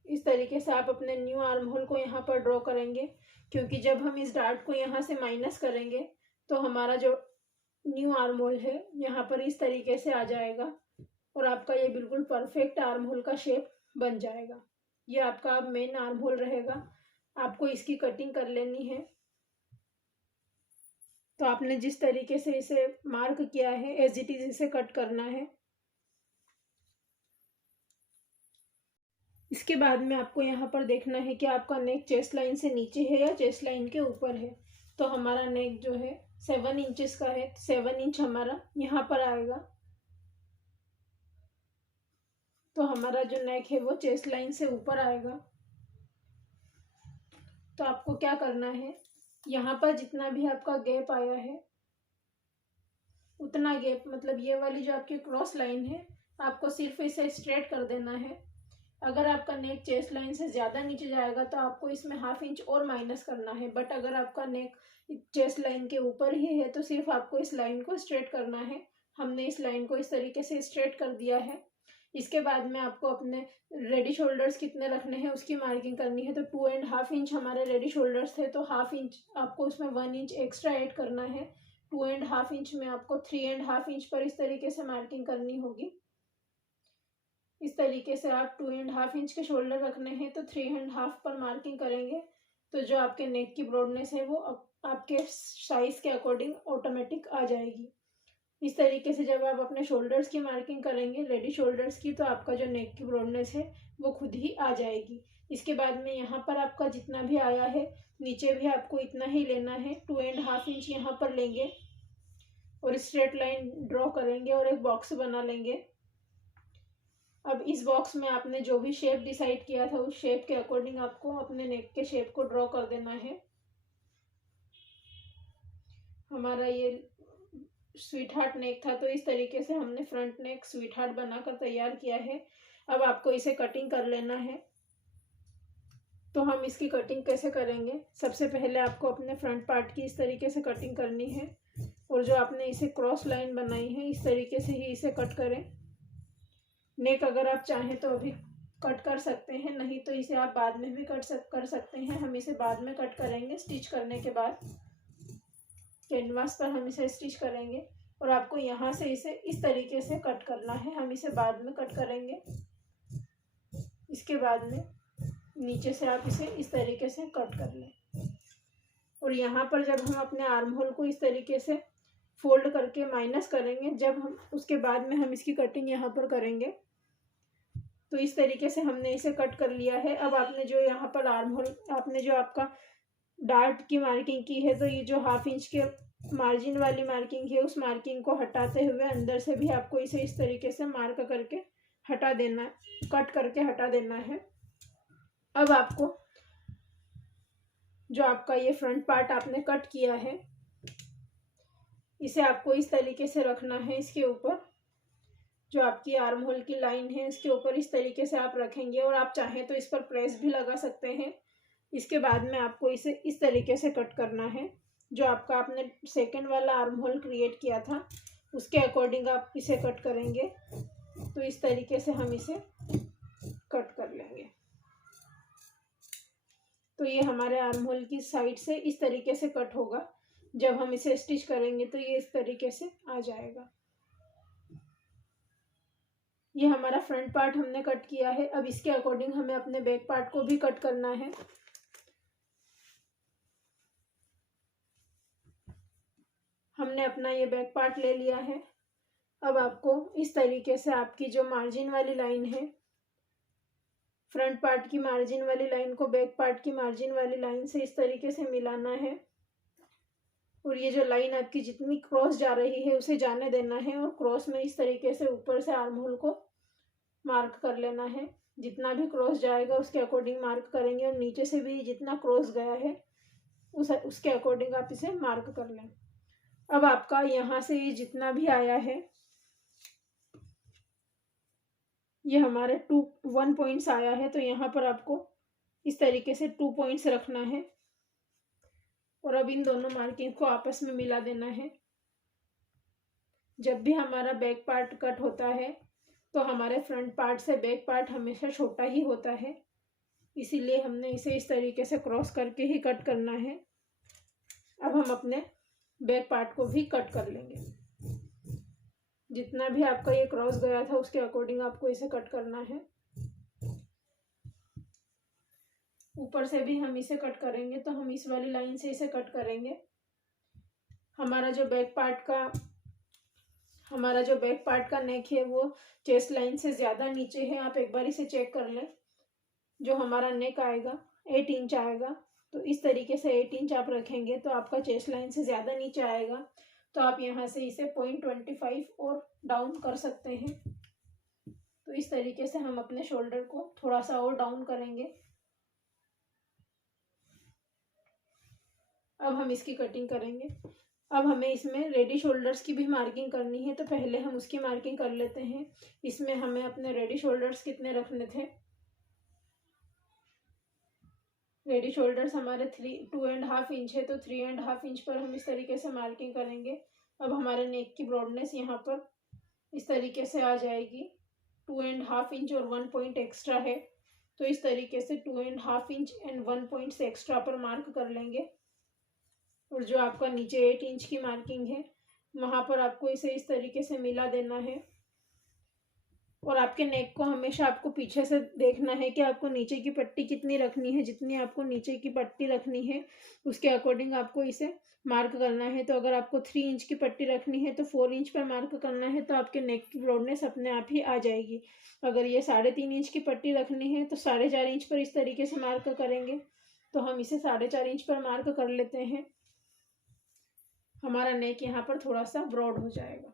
इस तरीके से आप अपने न्यू आर्म होल को यहाँ पर ड्रॉ करेंगे, क्योंकि जब हम इस डार्ट को यहाँ से माइनस करेंगे तो हमारा जो न्यू आर्म होल है यहाँ पर इस तरीके से आ जाएगा और आपका ये बिल्कुल परफेक्ट आर्म होल का शेप बन जाएगा। ये आपका अब मेन आर्म होल रहेगा। आपको इसकी कटिंग कर लेनी है। तो आपने जिस तरीके से इसे मार्क किया है एज इट इज इसे कट करना है। इसके बाद में आपको यहाँ पर देखना है कि आपका नेक चेस्ट लाइन से नीचे है या चेस्ट लाइन के ऊपर है। तो हमारा नेक जो है 7 इंचेस का है, 7 इंच हमारा यहाँ पर आएगा। तो हमारा जो नेक है वो चेस्ट लाइन से ऊपर आएगा। तो आपको क्या करना है, यहाँ पर जितना भी आपका गैप आया है उतना गैप, मतलब ये वाली जो आपकी क्रॉस लाइन है, आपको सिर्फ इसे स्ट्रेट कर देना है। अगर आपका नेक चेस्ट लाइन से ज़्यादा नीचे जाएगा तो आपको इसमें 1/2 इंच और माइनस करना है, बट अगर आपका नेक चेस्ट लाइन के ऊपर ही है तो सिर्फ आपको इस लाइन को स्ट्रेट करना है। हमने इस लाइन को इस तरीके से स्ट्रेट कर दिया है। इसके बाद में आपको अपने रेडी शोल्डर्स कितने रखने हैं उसकी मार्किंग करनी है। तो 2.5 इंच हमारे रेडी शोल्डर्स थे, तो 1/2 इंच आपको उसमें 1 इंच एक्स्ट्रा ऐड करना है। 2.5 इंच में आपको 3.5 इंच पर इस तरीके से मार्किंग करनी होगी। इस तरीके से आप 2.5 इंच के शोल्डर रखने हैं तो 3.5 पर मार्किंग करेंगे, तो जो आपके नेक की ब्रॉडनेस है वो आपके साइज के अकॉर्डिंग ऑटोमेटिक आ जाएगी। इस तरीके से जब आप अपने शोल्डर्स की मार्किंग करेंगे, रेडी शोल्डर्स की, तो आपका जो नेक की ब्रॉडनेस है वो खुद ही आ जाएगी। इसके बाद में यहाँ पर आपका जितना भी आया है नीचे भी आपको इतना ही लेना है। 2.5 इंच यहाँ पर लेंगे और स्ट्रेट लाइन ड्रॉ करेंगे और एक बॉक्स बना लेंगे। अब इस बॉक्स में आपने जो भी शेप डिसाइड किया था उस शेप के अकॉर्डिंग आपको अपने नेक के शेप को ड्रॉ कर देना है। हमारा ये स्वीट हार्ट नेक था, तो इस तरीके से हमने फ्रंट नेक स्वीट हार्ट बनाकर तैयार किया है। अब आपको इसे कटिंग कर लेना है। तो हम इसकी कटिंग कैसे करेंगे, सबसे पहले आपको अपने फ्रंट पार्ट की इस तरीके से कटिंग करनी है, और जो आपने इसे क्रॉस लाइन बनाई है इस तरीके से ही इसे कट करें। नेक अगर आप चाहें तो अभी कट कर सकते हैं, नहीं तो इसे आप बाद में भी कर सकते हैं। हम इसे बाद में कट करेंगे, स्टिच करने के बाद कैनवास पर हम इसे स्टिच करेंगे। और आपको यहाँ से इसे इस तरीके से कट करना है, हम इसे बाद में कट करेंगे। इसके बाद में नीचे से आप इसे इस तरीके से कट कर लें। और यहाँ पर जब हम अपने आर्म होल को इस तरीके से फोल्ड करके माइनस करेंगे, जब हम उसके बाद में हम इसकी कटिंग यहाँ पर करेंगे, तो इस तरीके से हमने इसे कट कर लिया है। अब आपने जो यहाँ पर आर्म होल, आपने जो आपका डार्ट की मार्किंग की है, तो ये जो 1/2 इंच के मार्जिन वाली मार्किंग है उस मार्किंग को हटाते हुए अंदर से भी आपको इसे इस तरीके से मार्क करके हटा देना, कट करके हटा देना है। अब आपको जो आपका ये फ्रंट पार्ट आपने कट किया है इसे आपको इस तरीके से रखना है। इसके ऊपर जो आपकी आर्म होल की लाइन है इसके ऊपर इस तरीके से आप रखेंगे, और आप चाहें तो इस पर प्रेस भी लगा सकते हैं। इसके बाद में आपको इसे इस तरीके से कट करना है। जो आपका आपने सेकंड वाला आर्म होल क्रिएट किया था उसके अकॉर्डिंग आप इसे कट करेंगे। तो इस तरीके से हम इसे कट कर लेंगे। तो ये हमारे आर्म होल की साइड से इस तरीके से कट होगा। जब हम इसे स्टिच करेंगे तो ये इस तरीके से आ जाएगा। ये हमारा फ्रंट पार्ट हमने कट किया है। अब इसके अकॉर्डिंग हमें अपने बैक पार्ट को भी कट करना है। हमने अपना ये बैक पार्ट ले लिया है। अब आपको इस तरीके से आपकी जो मार्जिन वाली लाइन है, फ्रंट पार्ट की मार्जिन वाली लाइन को बैक पार्ट की मार्जिन वाली लाइन से इस तरीके से मिलाना है। और ये जो लाइन आपकी जितनी क्रॉस जा रही है उसे जाने देना है, और क्रॉस में इस तरीके से ऊपर से आर्म होल को मार्क कर लेना है। जितना भी क्रॉस जाएगा उसके अकॉर्डिंग मार्क करेंगे, और नीचे से भी जितना क्रॉस गया है उसके अकॉर्डिंग आप इसे मार्क कर लें। अब आपका यहाँ से ये जितना भी आया है ये हमारे 1 पॉइंट्स आया है, तो यहाँ पर आपको इस तरीके से 2 पॉइंट्स रखना है। और अब इन दोनों मार्किंग को आपस में मिला देना है। जब भी हमारा बैक पार्ट कट होता है तो हमारे फ्रंट पार्ट से बैक पार्ट हमेशा छोटा ही होता है, इसीलिए हमने इसे इस तरीके से क्रॉस करके ही कट करना है। अब हम अपने बैक पार्ट को भी कट कर लेंगे। जितना भी आपका ये क्रॉस गया था उसके अकॉर्डिंग आपको इसे कट करना है। ऊपर से भी हम इसे कट करेंगे, तो हम इस वाली लाइन से इसे कट करेंगे। हमारा जो बैक पार्ट का नेक है वो चेस्ट लाइन से ज़्यादा नीचे है। आप एक बार इसे चेक कर लें। जो हमारा नेक आएगा 8 इंच आएगा, तो इस तरीके से 8 इंच आप रखेंगे तो आपका चेस्ट लाइन से ज़्यादा नीचे आएगा। तो आप यहाँ से इसे 0.25 और डाउन कर सकते हैं। तो इस तरीके से हम अपने शोल्डर को थोड़ा सा और डाउन करेंगे। अब हम इसकी कटिंग करेंगे। अब हमें इसमें रेडी शोल्डर्स की भी मार्किंग करनी है, तो पहले हम उसकी मार्किंग कर लेते हैं। इसमें हमें अपने रेडी शोल्डर्स कितने रखने थे, रेडी शोल्डर्स हमारे 2.5 इंच है, तो 3.5 इंच पर हम इस तरीके से मार्किंग करेंगे। अब हमारे नेक की ब्रॉडनेस यहाँ पर इस तरीके से आ जाएगी। 2.5 इंच और 1 पॉइंट एक्स्ट्रा है, तो इस तरीके से 2.5 इंच एंड 1 पॉइंट से एक्स्ट्रा पर मार्क कर लेंगे। और जो आपका नीचे 8 इंच की मार्किंग है वहाँ पर आपको इसे इस तरीके से मिला देना है। और आपके नेक को हमेशा आपको पीछे से देखना है कि आपको नीचे की पट्टी कितनी रखनी है। जितनी आपको नीचे की पट्टी रखनी है उसके अकॉर्डिंग आपको इसे मार्क करना है। तो अगर आपको 3 इंच की पट्टी रखनी है तो 4 इंच पर मार्क करना है, तो आपके नेक की ब्रॉडनेस अपने आप ही आ जाएगी। अगर ये 3.5 इंच की पट्टी रखनी है तो 4.5 इंच पर इस तरीके से मार्क करेंगे। तो हम इसे 4.5 इंच पर मार्क कर लेते हैं। हमारा नेक यहाँ पर थोड़ा सा ब्रॉड हो जाएगा,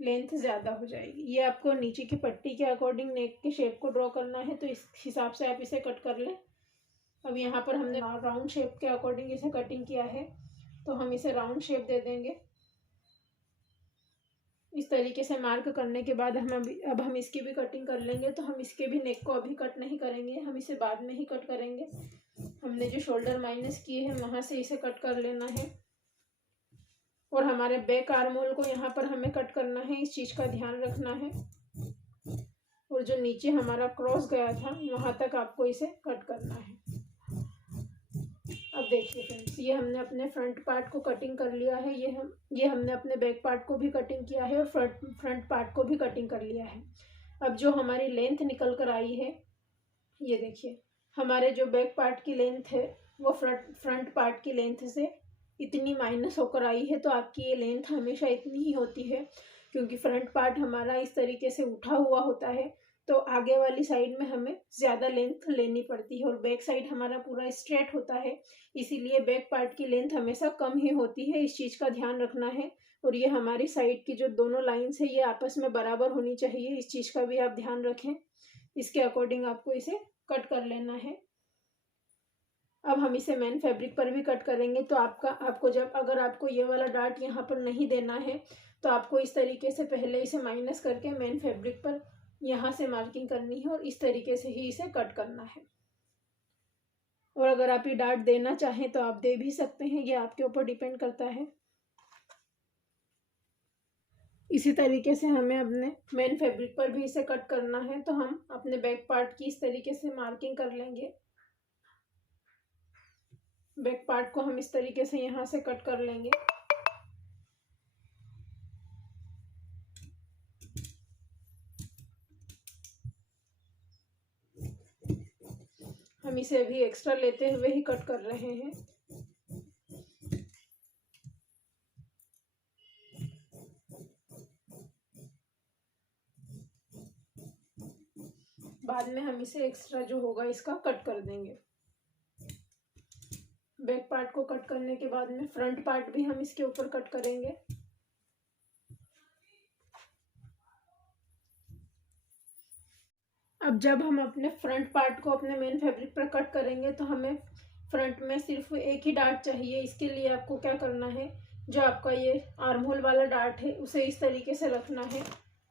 लेंथ ज़्यादा हो जाएगी। ये आपको नीचे की पट्टी के अकॉर्डिंग नेक के शेप को ड्रॉ करना है, तो इस हिसाब से आप इसे कट कर लें। अब यहाँ पर हमने राउंड शेप के अकॉर्डिंग इसे कटिंग किया है, तो हम इसे राउंड शेप दे देंगे। इस तरीके से मार्क करने के बाद अब हम इसकी भी कटिंग कर लेंगे। तो हम इसके भी नेक को अभी कट नहीं करेंगे, हम इसे बाद में ही कट करेंगे। हमने जो शोल्डर माइनस किए हैं वहाँ से इसे कट कर लेना है। और हमारे बैक आर्म होल को यहाँ पर हमें कट करना है, इस चीज़ का ध्यान रखना है। और जो नीचे हमारा क्रॉस गया था वहाँ तक आपको इसे कट करना है। अब देखिए फ्रेंड्स, ये हमने अपने फ्रंट पार्ट को कटिंग कर लिया है। ये हमने अपने बैक पार्ट को भी कटिंग किया है और फ्रंट पार्ट को भी कटिंग कर लिया है। अब जो हमारी लेंथ निकल कर आई है, ये देखिए हमारे जो बैक पार्ट की लेंथ है वो फ्रंट पार्ट की लेंथ से इतनी माइनस होकर आई है। तो आपकी ये लेंथ हमेशा इतनी ही होती है, क्योंकि फ्रंट पार्ट हमारा इस तरीके से उठा हुआ होता है, तो आगे वाली साइड में हमें ज़्यादा लेंथ लेनी पड़ती है। और बैक साइड हमारा पूरा स्ट्रेट होता है, इसीलिए बैक पार्ट की लेंथ हमेशा कम ही होती है। इस चीज़ का ध्यान रखना है। और ये हमारी साइड की जो दोनों लाइन्स है ये आपस में बराबर होनी चाहिए, इस चीज़ का भी आप ध्यान रखें। इसके अकॉर्डिंग आपको इसे कट कर लेना है। अब हम इसे मेन फैब्रिक पर भी कट करेंगे। तो अगर आपको ये वाला डार्ट यहाँ पर नहीं देना है तो आपको इस तरीके से पहले इसे माइनस करके मेन फैब्रिक पर यहाँ से मार्किंग करनी है और इस तरीके से ही इसे कट करना है। और अगर आप ये डार्ट देना चाहें तो आप दे भी सकते हैं, ये आपके ऊपर डिपेंड करता है। इसी तरीके से हमें अपने मेन फैब्रिक पर भी इसे कट करना है। तो हम अपने बैक पार्ट की इस तरीके से मार्किंग कर लेंगे। बैक पार्ट को हम इस तरीके से यहाँ से कट कर लेंगे। हम इसे अभी एक्स्ट्रा लेते हुए ही कट कर रहे हैं। बाद में हम इसे एक्स्ट्रा जो होगा इसका कट कर देंगे। बैक पार्ट को कट करने के बाद में फ्रंट पार्ट भी हम इसके ऊपर कट करेंगे। अब जब हम अपने फ्रंट पार्ट को अपने मेन फैब्रिक पर कट करेंगे तो हमें फ्रंट में सिर्फ एक ही डार्ट चाहिए। इसके लिए आपको क्या करना है, जो आपका ये आर्म होल वाला डार्ट है उसे इस तरीके से रखना है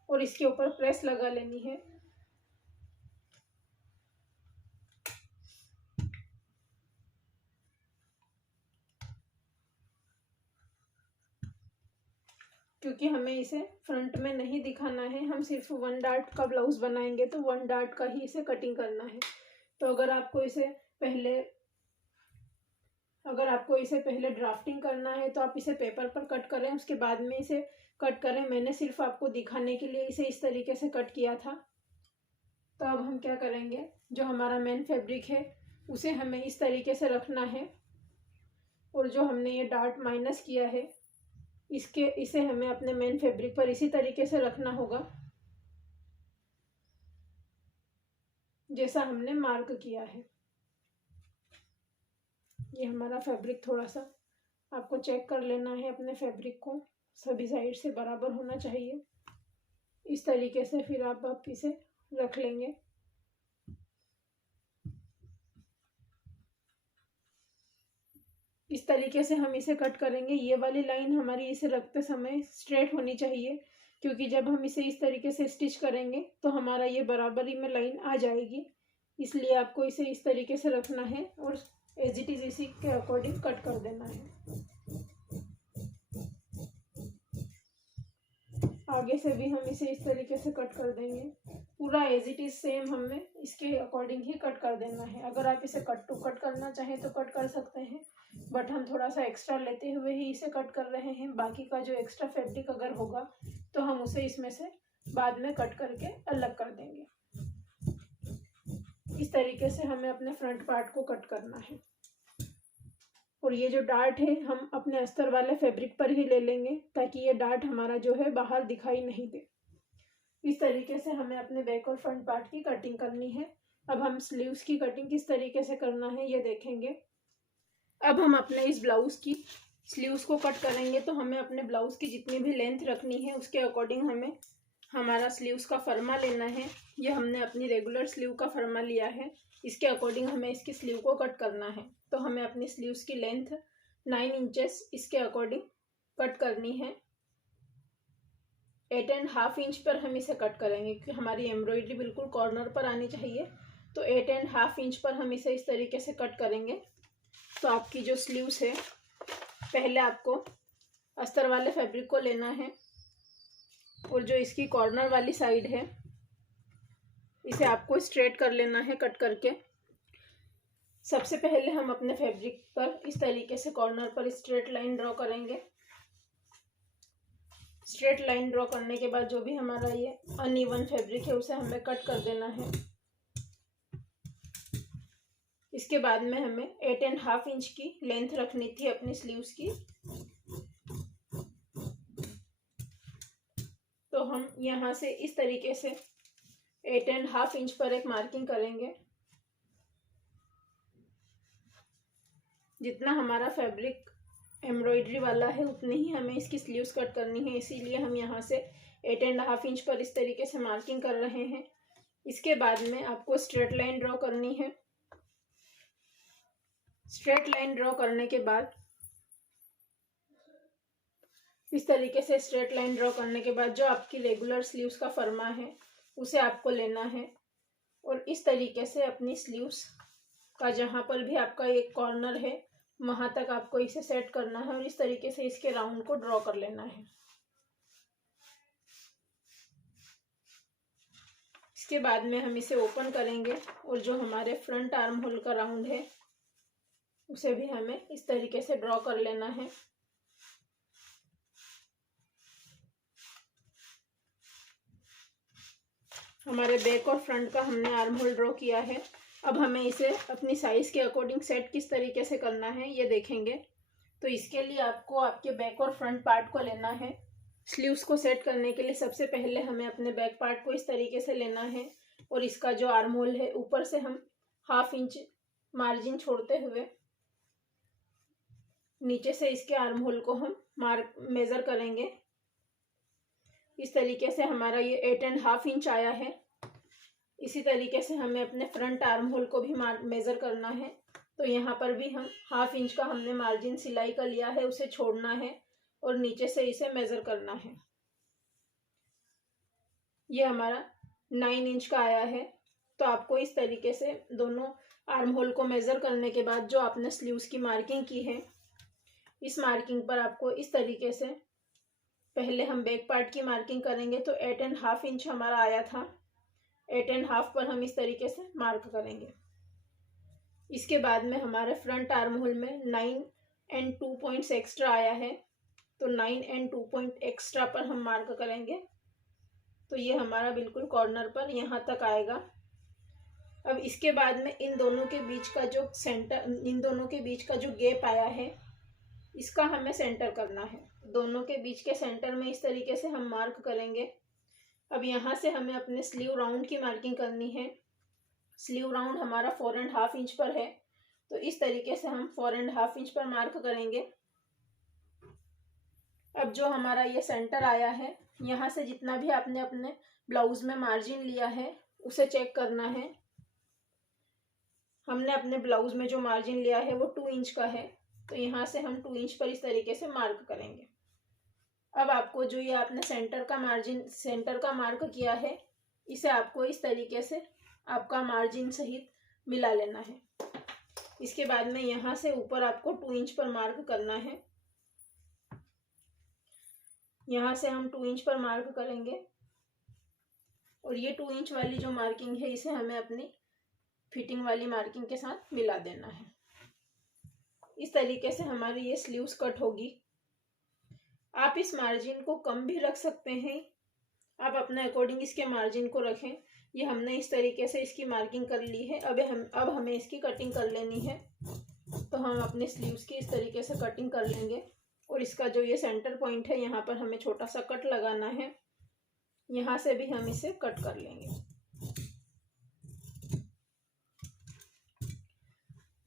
और इसके ऊपर प्रेस लगा लेनी है। क्योंकि हमें इसे फ्रंट में नहीं दिखाना है, हम सिर्फ 1 डार्ट का ब्लाउज बनाएंगे तो 1 डार्ट का ही इसे कटिंग करना है। तो अगर आपको इसे पहले ड्राफ्टिंग करना है तो आप इसे पेपर पर कट करें, उसके बाद में इसे कट करें। मैंने सिर्फ आपको दिखाने के लिए इसे इस तरीके से कट किया था। तो अब हम क्या करेंगे, जो हमारा मेन फैब्रिक है उसे हमें इस तरीके से रखना है और जो हमने ये डार्ट माइनस किया है इसे हमें अपने मेन फैब्रिक पर इसी तरीके से रखना होगा जैसा हमने मार्क किया है। ये हमारा फैब्रिक थोड़ा सा आपको चेक कर लेना है, अपने फैब्रिक को सभी साइड से बराबर होना चाहिए। इस तरीके से फिर आप इसे रख लेंगे। इस तरीके से हम इसे कट करेंगे। ये वाली लाइन हमारी इसे रखते समय स्ट्रेट होनी चाहिए, क्योंकि जब हम इसे इस तरीके से स्टिच करेंगे तो हमारा ये बराबरी में लाइन आ जाएगी। इसलिए आपको इसे इस तरीके से रखना है और एज इट इज़ इसी के अकॉर्डिंग कट कर देना है। आगे से भी हम इसे इस तरीके से कट कर देंगे। पूरा एज इट इज़ सेम हमें इसके अकॉर्डिंग ही कट कर देना है। अगर आप इसे कट टू कट करना चाहें तो कट कर सकते हैं, बट हम थोड़ा सा एक्स्ट्रा लेते हुए ही इसे कट कर रहे हैं। बाकी का जो एक्स्ट्रा फैब्रिक अगर होगा तो हम उसे इसमें से बाद में कट करके अलग कर देंगे। इस तरीके से हमें अपने फ्रंट पार्ट को कट करना है। और ये जो डार्ट है हम अपने अस्तर वाले फैब्रिक पर ही ले लेंगे, ताकि ये डार्ट हमारा जो है बाहर दिखाई नहीं दे। इस तरीके से हमें अपने बैक और फ्रंट पार्ट की कटिंग करनी है। अब हम स्लीव्स की कटिंग किस तरीके से करना है ये देखेंगे। अब हम अपने इस ब्लाउज की स्लीव्स को कट करेंगे, तो हमें अपने ब्लाउज की जितनी भी लेंथ रखनी है उसके अकॉर्डिंग हमें हमारा स्लीव्स का फर्मा लेना है। ये हमने अपनी रेगुलर स्लीव का फर्मा लिया है, इसके अकॉर्डिंग हमें इसकी स्लीव को कट करना है। तो हमें अपनी स्लीव्स की लेंथ 9 इंचेस इसके अकॉर्डिंग कट करनी है। 8.5 इंच पर हम इसे कट करेंगे, क्योंकि हमारी एम्ब्रॉयडरी बिल्कुल कॉर्नर पर आनी चाहिए। तो 8.5 इंच पर हम इसे इस तरीके से कट करेंगे। तो आपकी जो स्लीव्स है, पहले आपको अस्तर वाले फैब्रिक को लेना है और जो इसकी कॉर्नर वाली साइड है इसे आपको स्ट्रेट कर लेना है कट करके। सबसे पहले हम अपने फैब्रिक पर इस तरीके से कॉर्नर पर स्ट्रेट लाइन ड्रॉ करेंगे। स्ट्रेट लाइन ड्रॉ करने के बाद जो भी हमारा ये अनइवन फैब्रिक है उसे हमें कट कर देना है। इसके बाद में हमें 8.5 इंच की लेंथ रखनी थी अपनी स्लीव्स की। तो हम यहाँ से इस तरीके से 8.5 इंच पर एक मार्किंग करेंगे। जितना हमारा फैब्रिक एम्ब्रॉयडरी वाला है उतनी ही हमें इसकी स्लीव्स कट करनी है, इसीलिए हम यहाँ से 8.5 इंच पर इस तरीके से मार्किंग कर रहे हैं। इसके बाद में आपको स्ट्रेट लाइन ड्रॉ करनी है। स्ट्रेट लाइन ड्रॉ करने के बाद इस तरीके से स्ट्रेट लाइन ड्रॉ करने के बाद जो आपकी रेगुलर स्लीव्स का फर्मा है उसे आपको लेना है और इस तरीके से अपनी स्लीव्स का जहाँ पर भी आपका एक कॉर्नर है वहाँ तक आपको इसे सेट करना है और इस तरीके से इसके राउंड को ड्रॉ कर लेना है। इसके बाद में हम इसे ओपन करेंगे और जो हमारे फ्रंट आर्म होल का राउंड है उसे भी हमें इस तरीके से ड्रॉ कर लेना है। हमारे बैक और फ्रंट का हमने आर्म होल ड्रॉ किया है। अब हमें इसे अपनी साइज के अकॉर्डिंग सेट किस तरीके से करना है ये देखेंगे। तो इसके लिए आपको आपके बैक और फ्रंट पार्ट को लेना है। स्लीव्स को सेट करने के लिए सबसे पहले हमें अपने बैक पार्ट को इस तरीके से लेना है और इसका जो आर्म होल है ऊपर से हम 1/2 इंच मार्जिन छोड़ते हुए नीचे से इसके आर्म होल को हम मेजर करेंगे। इस तरीके से हमारा ये 8.5 इंच आया है। इसी तरीके से हमें अपने फ्रंट आर्म होल को भी मेजर करना है। तो यहाँ पर भी हम 1/2 इंच का हमने मार्जिन सिलाई का लिया है, उसे छोड़ना है और नीचे से इसे मेजर करना है। ये हमारा 9 इंच का आया है। तो आपको इस तरीके से दोनों आर्म होल को मेजर करने के बाद जो आपने स्लीव्स की मार्किंग की है इस मार्किंग पर आपको इस तरीके से पहले हम बैक पार्ट की मार्किंग करेंगे। तो 8.5 इंच हमारा आया था, 8.5 पर हम इस तरीके से मार्क करेंगे। इसके बाद में हमारे फ्रंट आर्म होल में 9 and 2 पॉइंट्स एक्स्ट्रा आया है। तो 9 and 2 पॉइंट एक्स्ट्रा पर हम मार्क करेंगे। तो ये हमारा बिल्कुल कॉर्नर पर यहाँ तक आएगा। अब इसके बाद में इन दोनों के बीच का जो इन दोनों के बीच का जो गैप आया है इसका हमें सेंटर करना है। दोनों के बीच के सेंटर में इस तरीके से हम मार्क करेंगे। अब यहाँ से हमें अपने स्लीव राउंड की मार्किंग करनी है। स्लीव राउंड हमारा 4.5 इंच पर है। तो इस तरीके से हम 4.5 इंच पर मार्क करेंगे। अब जो हमारा ये सेंटर आया है यहाँ से जितना भी आपने अपने ब्लाउज में मार्जिन लिया है उसे चेक करना है। हमने अपने ब्लाउज में जो मार्जिन लिया है वो 2 इंच का है। तो यहाँ से हम 2 इंच पर इस तरीके से मार्क करेंगे। अब आपको जो ये आपने सेंटर का मार्क किया है, इसे आपको इस तरीके से आपका मार्जिन सहित मिला लेना है। इसके बाद में यहाँ से ऊपर आपको 2 इंच पर मार्क करना है। यहाँ से हम 2 इंच पर मार्क करेंगे और ये 2 इंच वाली जो मार्किंग है इसे हमें अपनी फिटिंग वाली मार्किंग के साथ मिला देना है। इस तरीके से हमारी ये स्लीव्स कट होगी। आप इस मार्जिन को कम भी रख सकते हैं, आप अपने अकॉर्डिंग इसके मार्जिन को रखें। ये हमने इस तरीके से इसकी मार्किंग कर ली है। अब हमें इसकी कटिंग कर लेनी है। तो हम अपने स्लीव्स की इस तरीके से कटिंग कर लेंगे और इसका जो ये सेंटर पॉइंट है यहाँ पर हमें छोटा सा कट लगाना है। यहाँ से भी हम इसे कट कर लेंगे।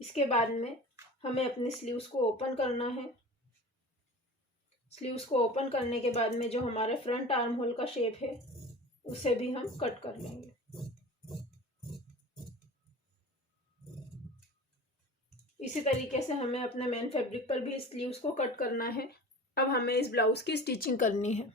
इसके बाद में हमें अपने स्लीव्स को ओपन करना है। स्लीव्स को ओपन करने के बाद में जो हमारे फ्रंट आर्म होल का शेप है उसे भी हम कट कर लेंगे। इसी तरीके से हमें अपने मेन फैब्रिक पर भी स्लीव्स को कट करना है। अब हमें इस ब्लाउज की स्टिचिंग करनी है।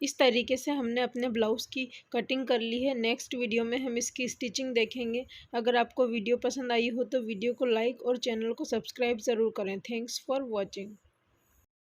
इस तरीके से हमने अपने ब्लाउज़ की कटिंग कर ली है। नेक्स्ट वीडियो में हम इसकी स्टिचिंग देखेंगे। अगर आपको वीडियो पसंद आई हो तो वीडियो को लाइक और चैनल को सब्सक्राइब ज़रूर करें। Thanks for watching.